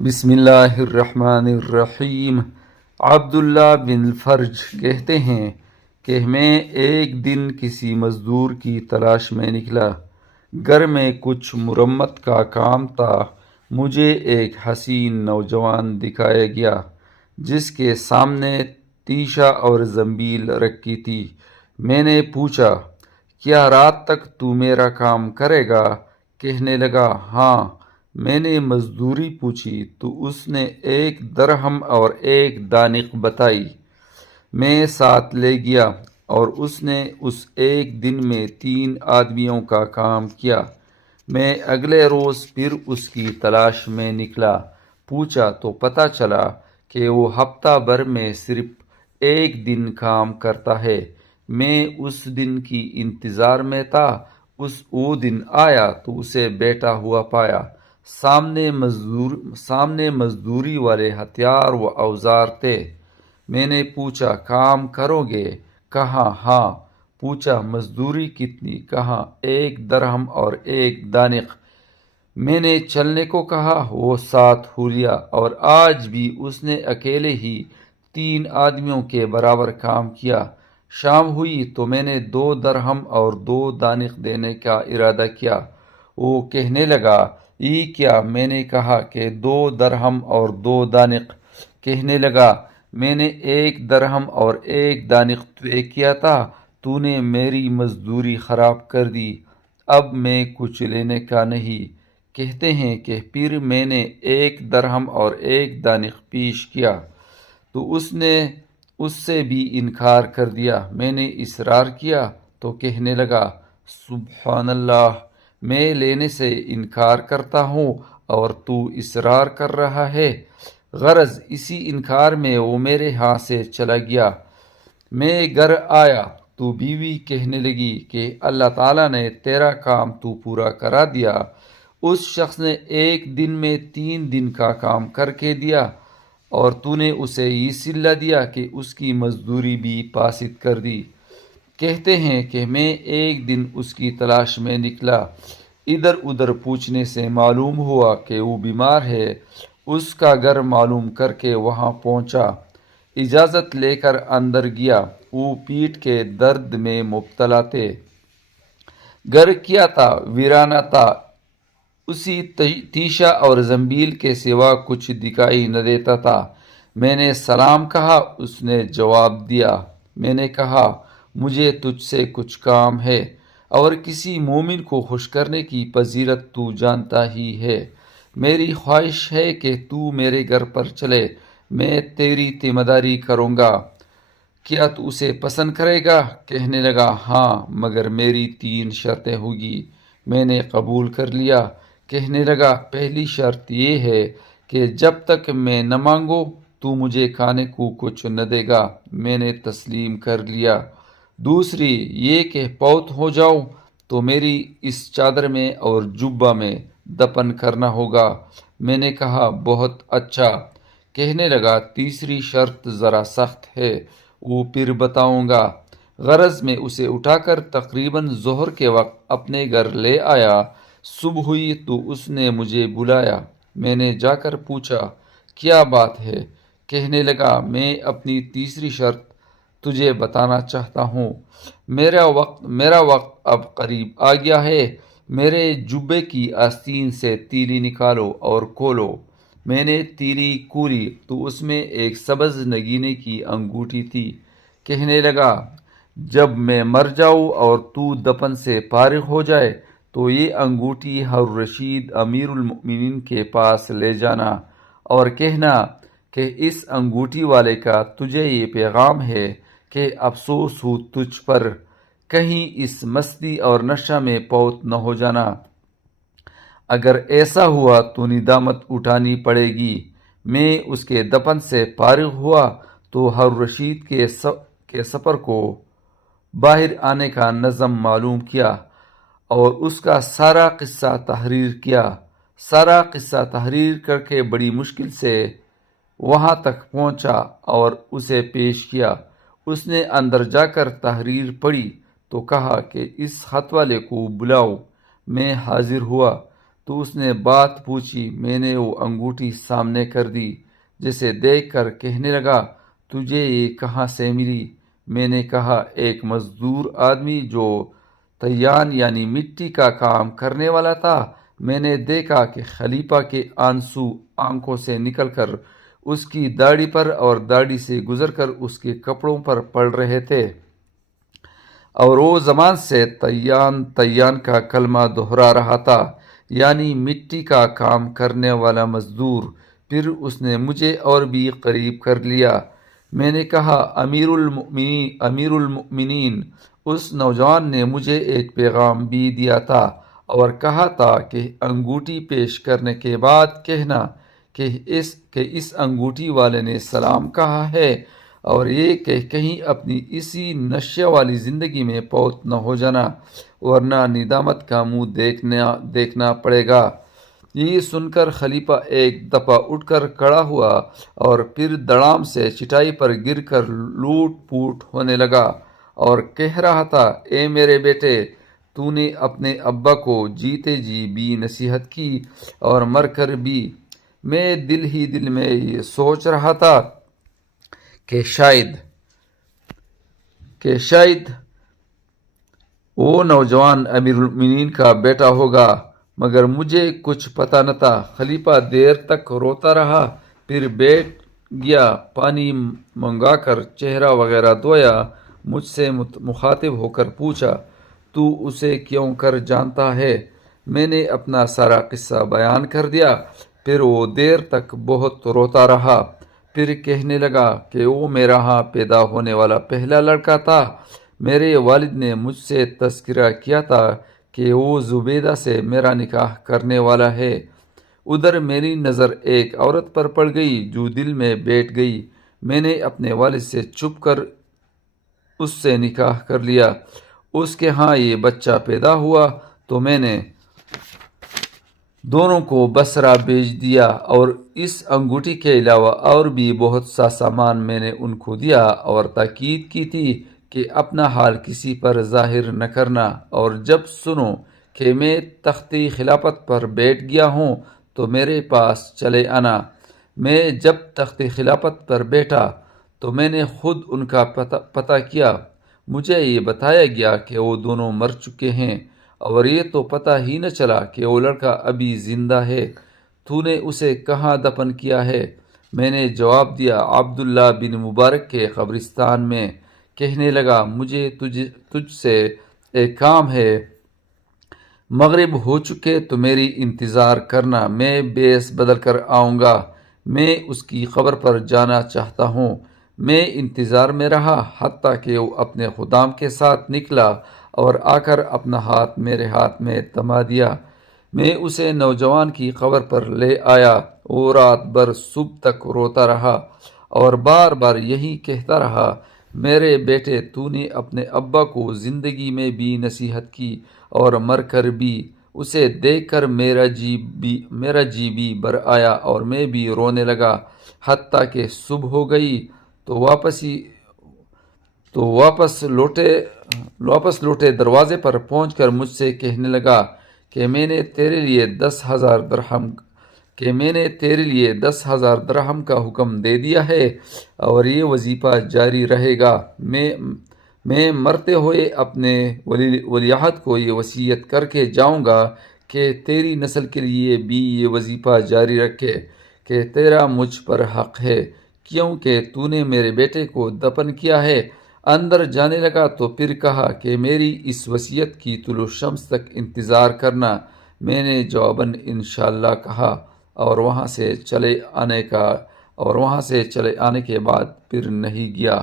بسم اللہ الرحمن الرحیم۔ عبداللہ بن فرج کہتے ہیں کہ میں ایک دن کسی مزدور کی تلاش میں نکلا۔ گھر میں کچھ مرمت کا کام تھا۔ مجھے ایک حسین نوجوان دکھایا گیا جس کے سامنے تیشا اور زنبیل رکھی تھی۔ میں نے پوچھا، کیا رات تک تو میرا کام کرے گا؟ کہنے لگا، ہاں۔ میں نے مزدوری پوچھی تو اس نے 1 درہم اور 1 دانق بتائی۔ میں ساتھ لے گیا اور اس نے اس ایک دن میں 3 آدمیوں کا کام کیا۔ میں اگلے روز پھر اس کی تلاش میں نکلا۔ پوچھا تو پتہ چلا کہ وہ ہفتہ بھر میں صرف 1 دن کام کرتا ہے۔ میں اس دن کی انتظار میں تھا۔ وہ دن آیا تو اسے بیٹھا ہوا پایا۔ سامنے مزدوری والے ہتھیار و اوزار تھے۔ میں نے پوچھا، کام کرو گے؟ کہا، ہاں۔ پوچھا، مزدوری کتنی؟ کہا، 1 درہم اور 1 دانق۔ میں نے چلنے کو کہا۔ وہ 7 ہولیا، اور آج بھی اس نے اکیلے ہی 3 آدمیوں کے برابر کام کیا۔ شام ہوئی تو میں نے 2 درہم اور 2 دانق دینے کا ارادہ کیا۔ وہ کہنے لگا، یہ کیا؟ میں نے کہا کہ 2 درہم اور 2 دانق۔ کہنے لگا، میں نے 1 درہم اور 1 دانق طے کیا تھا، تو نے میری مزدوری خراب کر دی۔ اب میں کچھ لینے کا نہیں۔ کہتے ہیں کہ پھر میں نے 1 درہم اور 1 دانق پیش کیا تو اس نے اس سے بھی انکار کر دیا۔ میں نے اصرار کیا تو کہنے لگا، سبحان اللہ، میں لینے سے انکار کرتا ہوں اور تو اصرار کر رہا ہے۔ غرض اسی انکار میں وہ میرے ہاں سے چلا گیا۔ میں گھر آیا تو بیوی کہنے لگی کہ اللہ تعالیٰ نے تیرا کام تو پورا کرا دیا۔ اس شخص نے 1 دن میں 3 دن کا کام کر کے دیا اور تو نے اسے یہ صلہ دیا کہ اس کی مزدوری بھی پاسد کر دی۔ کہتے ہیں کہ میں ایک دن اس کی تلاش میں نکلا۔ ادھر ادھر پوچھنے سے معلوم ہوا کہ وہ بیمار ہے۔ اس کا گھر معلوم کر کے وہاں پہنچا۔ اجازت لے کر اندر گیا۔ وہ پیٹھ کے درد میں مبتلا تھے۔ گھر کیا تھا؟ ویرانہ تھا۔ اسی تیشا اور زنبیل کے سوا کچھ دکھائی نہ دیتا تھا۔ میں نے سلام کہا۔ اس نے جواب دیا۔ میں نے کہا، مجھے تجھ سے کچھ کام ہے، اور کسی مومن کو خوش کرنے کی فضیلت تو جانتا ہی ہے۔ میری خواہش ہے کہ تو میرے گھر پر چلے، میں تیری ذمہ داری کروں گا۔ کیا تو اسے پسند کرے گا؟ کہنے لگا، ہاں، مگر میری 3 شرطیں ہوگی۔ میں نے قبول کر لیا۔ کہنے لگا، پہلی شرط یہ ہے کہ جب تک میں نہ مانگوں تو مجھے کھانے کو کچھ نہ دے گا۔ میں نے تسلیم کر لیا۔ دوسری یہ کہ فوت ہو جاؤں تو میری اس چادر میں اور جبہ میں دفن کرنا ہوگا۔ میں نے کہا، بہت اچھا۔ کہنے لگا، تیسری شرط ذرا سخت ہے، وہ پھر بتاؤں گا۔ غرض میں اسے اٹھا کر تقریباً ظہر کے وقت اپنے گھر لے آیا۔ صبح ہوئی تو اس نے مجھے بلایا۔ میں نے جا کر پوچھا، کیا بات ہے؟ کہنے لگا، میں اپنی تیسری شرط تجھے بتانا چاہتا ہوں۔ میرا وقت اب قریب آ گیا ہے۔ میرے جبے کی آستین سے تیلی نکالو اور کھولو۔ میں نے تیلی کھولی تو اس میں ایک سبز نگینے کی انگوٹھی تھی۔ کہنے لگا، جب میں مر جاؤں اور تو دفن سے فارغ ہو جائے تو یہ انگوٹھی ہارون الرشید امیر المؤمنین کے پاس لے جانا اور کہنا کہ اس انگوٹھی والے کا تجھے یہ پیغام ہے کہ افسوس ہو تجھ پر، کہیں اس مستی اور نشہ میں فوت نہ ہو جانا۔ اگر ایسا ہوا تو ندامت اٹھانی پڑے گی۔ میں اس کے دفن سے فارغ ہوا تو ہارون الرشید کے سفر کو باہر آنے کا نظم معلوم کیا اور اس کا سارا قصہ تحریر کیا۔ سارا قصہ تحریر کر کے بڑی مشکل سے وہاں تک پہنچا اور اسے پیش کیا۔ اس نے اندر جا کر تحریر پڑھی تو کہا کہ اس خط والے کو بلاؤ۔ میں حاضر ہوا تو اس نے بات پوچھی۔ میں نے وہ انگوٹھی سامنے کر دی، جسے دیکھ کر کہنے لگا تجھے یہ کہاں سے ملی؟ میں نے کہا ایک مزدور آدمی جو تیان یعنی مٹی کا کام کرنے والا تھا، میں نے دیکھا کہ خلیفہ کے آنسو آنکھوں سے نکل کر اس کی داڑھی پر اور داڑھی سے گزر کر اس کے کپڑوں پر پڑ رہے تھے، اور وہ زبان سے تیان تیان کا کلمہ دہرا رہا تھا، یعنی مٹی کا کام کرنے والا مزدور۔ پھر اس نے مجھے اور بھی قریب کر لیا۔ میں نے کہا امیر المؤمنین، اس نوجوان نے مجھے ایک پیغام بھی دیا تھا اور کہا تھا کہ انگوٹھی پیش کرنے کے بعد کہنا کہ اس انگوٹھی والے نے سلام کہا ہے، اور یہ کہ کہیں اپنی اسی نشے والی زندگی میں فوت نہ ہو جانا، ورنہ ندامت کا منہ دیکھنا پڑے گا۔ یہ سن کر خلیفہ ایک دفعہ اٹھ کر کھڑا ہوا اور پھر دڑام سے چٹائی پر گر کر لوٹ پوٹ ہونے لگا اور کہہ رہا تھا، اے میرے بیٹے، تو نے اپنے ابا کو جیتے جی بھی نصیحت کی اور مر کر بھی۔ میں دل ہی دل میں یہ سوچ رہا تھا کہ شاید وہ نوجوان امیر المؤمنین کا بیٹا ہوگا، مگر مجھے کچھ پتہ نہ تھا۔ خلیفہ دیر تک روتا رہا، پھر بیٹھ گیا، پانی منگا کر چہرہ وغیرہ دھویا، مجھ سے مخاطب ہو کر پوچھا، تو اسے کیوں کر جانتا ہے؟ میں نے اپنا سارا قصہ بیان کر دیا۔ پھر وہ دیر تک بہت روتا رہا، پھر کہنے لگا کہ وہ میرا ہاں پیدا ہونے والا پہلا لڑکا تھا۔ میرے والد نے مجھ سے تذکرہ کیا تھا کہ وہ زبیدہ سے میرا نکاح کرنے والا ہے۔ ادھر میری نظر ایک عورت پر پڑ گئی جو دل میں بیٹھ گئی۔ میں نے اپنے والد سے چھپ کر اس سے نکاح کر لیا۔ اس کے ہاں یہ بچہ پیدا ہوا تو میں نے دونوں کو بصرہ بھیج دیا، اور اس انگوٹھی کے علاوہ اور بھی بہت سا سامان میں نے ان کو دیا، اور تاکید کی تھی کہ اپنا حال کسی پر ظاہر نہ کرنا، اور جب سنو کہ میں تخت خلافت پر بیٹھ گیا ہوں تو میرے پاس چلے آنا۔ میں جب تخت خلافت پر بیٹھا تو میں نے خود ان کا پتہ کیا۔ مجھے یہ بتایا گیا کہ وہ دونوں مر چکے ہیں، اور یہ تو پتہ ہی نہ چلا کہ وہ لڑکا ابھی زندہ ہے۔ تو نے اسے کہاں دفن کیا ہے؟ میں نے جواب دیا، عبداللہ بن مبارک کے قبرستان میں۔ کہنے لگا، مجھے تجھ سے ایک کام ہے، مغرب ہو چکے تو میری انتظار کرنا، میں بیس بدل کر آؤں گا۔ میں اس کی قبر پر جانا چاہتا ہوں۔ میں انتظار میں رہا حتیٰ کہ وہ اپنے خدام کے ساتھ نکلا اور آ کر اپنا ہاتھ میرے ہاتھ میں تھما دیا۔ میں اسے نوجوان کی قبر پر لے آیا۔ وہ رات بھر صبح تک روتا رہا اور بار بار یہی کہتا رہا، میرے بیٹے، تو نے اپنے ابا کو زندگی میں بھی نصیحت کی اور مر کر بھی۔ اسے دیکھ کر میرا جی بھی بھر آیا اور میں بھی رونے لگا، حتیٰ کہ صبح ہو گئی تو واپس لوٹے دروازے پر پہنچ کر مجھ سے کہنے لگا کہ میں نے تیرے لیے 10,000 درہم کا حکم دے دیا ہے، اور یہ وظیفہ جاری رہے گا۔ میں مرتے ہوئے اپنے ولیعہد کو یہ وصیت کر کے جاؤں گا کہ تیری نسل کے لیے بھی یہ وظیفہ جاری رکھے کہ تیرا مجھ پر حق ہے، کیونکہ تو نے میرے بیٹے کو دفن کیا ہے۔ اندر جانے لگا تو پھر کہا کہ میری اس وصیت کی طلوع شمس تک انتظار کرنا۔ میں نے جواباً انشاءاللہ کہا، اور وہاں سے چلے آنے کے بعد پھر نہیں گیا۔